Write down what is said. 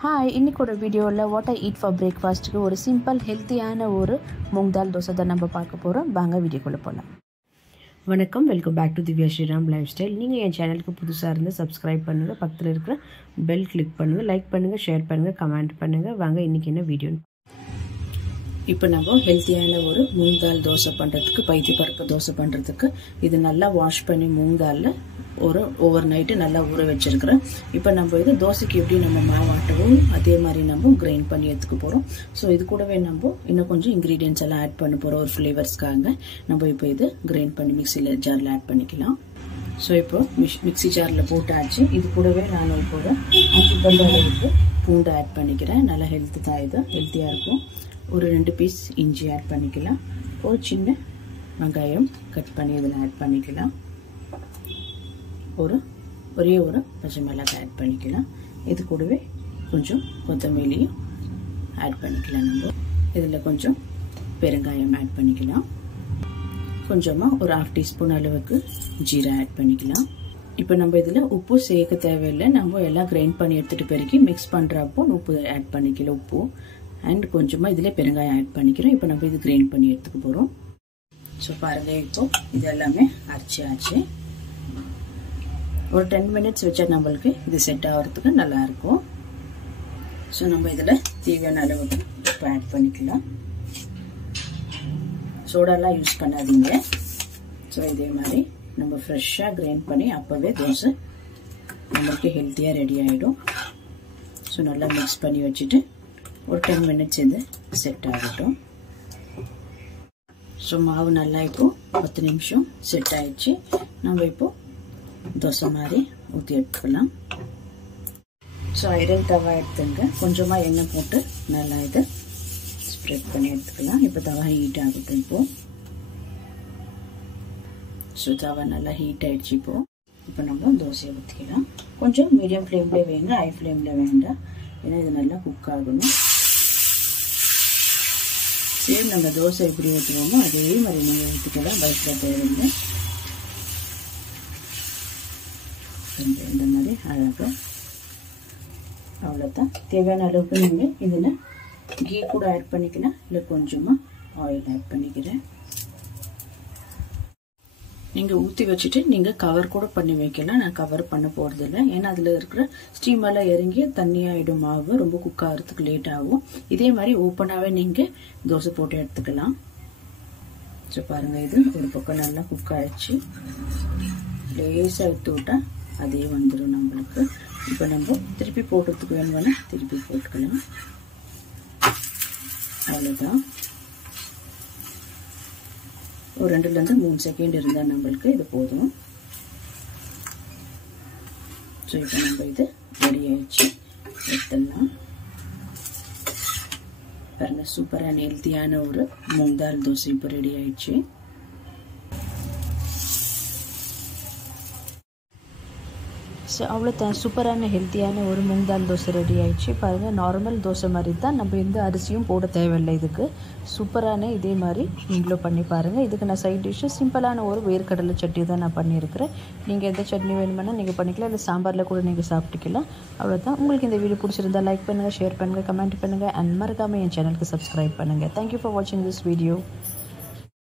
Hi, இன்னைக்கு வீடியோவில் what I eat for breakfast ஒரு சிம்பிள் ஹெல்த்தியான ஒரு மூங் தால் தோசை தான் நம்ம பார்க்க போகிறோம். வாங்க வீடியோக்குள்ளே போகலாம். வணக்கம், welcome back to Divya Sriram life style. நீங்கள் என் சேனலுக்கு புதுசாக இருந்து சப்ஸ்கிரைப் பண்ணுங்கள், பக்கத்தில் இருக்கிற பெல் கிளிக் பண்ணுங்கள், லைக் பண்ணுங்கள், ஷேர் பண்ணுங்கள், கமெண்ட் பண்ணுங்கள். வாங்க இன்றைக்கி என்ன வீடியோன்னு இப்போ நம்ம ஹெல்த்தியான ஒரு மூங் தால் தோசை பண்ணுறதுக்கு, பைத்தியப்பருப்பு தோசை பண்ணுறதுக்கு இது நல்லா வாஷ் பண்ணி மூங் தாலில் ஒரு ஓவர் நைட்டு நல்லா ஊற வச்சிருக்கிறேன். இப்போ நம்ம இது தோசைக்கு எப்படி நம்ம மாவாட்டவும் அதே மாதிரி நம்ம கிரைண்ட் பண்ணி எடுத்துக்க போகிறோம். ஸோ இது கூடவே நம்ம இன்னும் கொஞ்சம் இன்க்ரீடியன்ஸ் எல்லாம் ஆட் பண்ண போகிறோம் ஒரு ஃப்ளேவர்ஸ்க்காக. நம்ம இப்போ இது கிரைண்ட் பண்ணி மிக்சியில் ஜாரில் ஆட் பண்ணிக்கலாம். ஸோ இப்போ மிக்சி ஜாரில் போட்டாச்சு. இது கூடவே நான் இப்போ 5 பல் அளவுக்கு பூண்டு ஆட் பண்ணிக்கிறேன். நல்லா ஹெல்த்து தான், இது ஹெல்த்தியாக இருக்கும். ஒரு 2 பீஸ் இஞ்சி ஆட் பண்ணிக்கலாம். ஒரு சின்ன வெங்காயம் கட் பண்ணி இதில் ஆட் பண்ணிக்கலாம். ஒரே ஒரு பச்சை மிளகாய் ஆட் பண்ணிக்கலாம். இது கூடவே கொஞ்சம் கொத்தமல்லியும் ஆட் பண்ணிக்கலாம். நம்ம இதில் கொஞ்சம் பெருங்காயம் ஆட் பண்ணிக்கலாம். கொஞ்சமாக ஒரு 1/2 டீஸ்பூன் அளவுக்கு ஜீரா ஆட் பண்ணிக்கலாம். இப்போ நம்ம இதில் உப்பு சேர்க்க தேவையில்லை. நம்ம எல்லாம் கிரைண்ட் பண்ணி எடுத்துகிட்டு பிறகு மிக்ஸ் பண்ணுறப்போ உப்பு ஆட் பண்ணிக்கலாம். உப்பு அண்ட் கொஞ்சமாக இதில் பெருங்காயம் ஆட் பண்ணிக்கிறோம். இப்போ நம்ம இது கிரைண்ட் பண்ணி எடுத்துக்க போகிறோம். ஸோ பாருங்கள், இப்போ இது எல்லாமே அரைச்சாச்சு. ஒரு 10 மினிட்ஸ் வச்சா நம்மளுக்கு இது செட் ஆகிறதுக்கு நல்லாயிருக்கும். ஸோ நம்ம இதில் தேவையான அளவுக்கு உப்பு ஆட் பண்ணிக்கலாம். சோடாலாம் யூஸ் பண்ணாதீங்க. ஸோ இதே மாதிரி நம்ம ஃப்ரெஷ்ஷாக கிரைண்ட் பண்ணி அப்போவே தோசை நம்மளுக்கு ஹெல்த்தியாக ரெடி ஆகிடும். ஸோ நல்லா மிக்ஸ் பண்ணி வச்சுட்டு ஒரு 10 மினிட்ஸ் இது செட் ஆகட்டும். ஸோ மாவு நல்லா இப்போது 10 நிமிஷம் செட் ஆயிடுச்சு. நம்ம இப்போது தோசை மாதிரி ஊற்றி எடுத்துக்கலாம். ஸோ ஐரன் தவா எடுத்துங்க. கொஞ்சமாக எண்ணெய் போட்டு நல்லா இதை ஸ்ப்ரெட் பண்ணி எடுத்துக்கலாம். இப்போ தவா ஹீட் ஆகட்டும். இப்போது ஸோ தவா நல்லா ஹீட் ஆகிடுச்சு. இப்போ நம்ம தோசையை ஊற்றிக்கலாம். கொஞ்சம் மீடியம் ஃப்ளேம்லேயே வைங்க, ஹை ஃப்ளேமில் வேண்டாம். ஏன்னா இது நல்லா குக் ஆகணும். சேம் நம்ம தோசை எப்படி ஊற்றுவோமோ அதே மாதிரி நீங்கள் ஊற்றிக்கலாம். பயப்பட தேவையில்லை. இந்த மாதிரி அழகாக அவ்வளோதான். தேவையான அளவுக்கு நீங்கள் இதில் கீ கூட ஆட் பண்ணிக்கலாம், இல்லை கொஞ்சமாக ஆயில் ஆட் பண்ணிக்கிறேன். நீங்கள் ஊற்றி வச்சுட்டு நீங்கள் கவர் கூட பண்ணி வைக்கலாம். நான் கவர் பண்ண போகிறதில்ல. ஏன்னா அதில் இருக்கிற ஸ்டீமெல்லாம் இறங்கி தண்ணியாகிடும். மாவு ரொம்ப குக் ஆகிறதுக்கு லேட் ஆகும். இதே மாதிரி ஓப்பனாகவே நீங்கள் தோசை போட்டு எடுத்துக்கலாம். ஸோ பாருங்கள், இது ஒரு பக்கம் நல்லா குக் ஆகிடுச்சு. லேசாக எடுத்து விட்டால் அதே வந்துடும் நம்மளுக்கு. இப்போ நம்ம திருப்பி போடுறதுக்கு வேணும்னா திருப்பி போட்டுக்கலாம். அவ்வளோதான். ஒரு 2லேருந்து 3 செகண்ட் இருந்தால் நம்மளுக்கு இது போதும். ஸோ இப்போ நம்ம இது ரெடி ஆயிடுச்சு, எடுத்துடலாம். பாருங்க, சூப்பரான ஹெல்த்தியான ஒரு மூங் தால் தோசை இப்போ ரெடி ஆயிடுச்சு. ஸோ அவ்வளோதான், சூப்பரான ஹெல்த்தியான ஒரு மூங் தால் தோசை ரெடி ஆகிடுச்சு. பாருங்கள், நார்மல் தோசை மாதிரி தான். நம்ம எந்த அரிசியும் போட தேவையில்லை இதுக்கு. சூப்பரான இதே மாதிரி நீங்களும் பண்ணி பாருங்கள். இதுக்கு நான் சைட் டிஷ்ஷு சிம்பிளான ஒரு வேர்க்கடலை சட்னி தான் நான் பண்ணியிருக்கிறேன். நீங்கள் எந்த சட்னி வேணுமென்னா நீங்கள் பண்ணிக்கலாம், இல்லை சாம்பாரில் கூட நீங்கள் சாப்பிட்டுக்கலாம். அவ்வளோதான். உங்களுக்கு இந்த வீடியோ பிடிச்சிருந்தா லைக் பண்ணுங்கள், ஷேர் பண்ணுங்கள், கமெண்ட் பண்ணுங்கள் அண்ட் மறக்காமல் என் சேனலுக்கு சப்ஸ்கிரைப் பண்ணுங்கள். தேங்க்யூ ஃபார் வாட்சிங் திஸ் வீடியோ.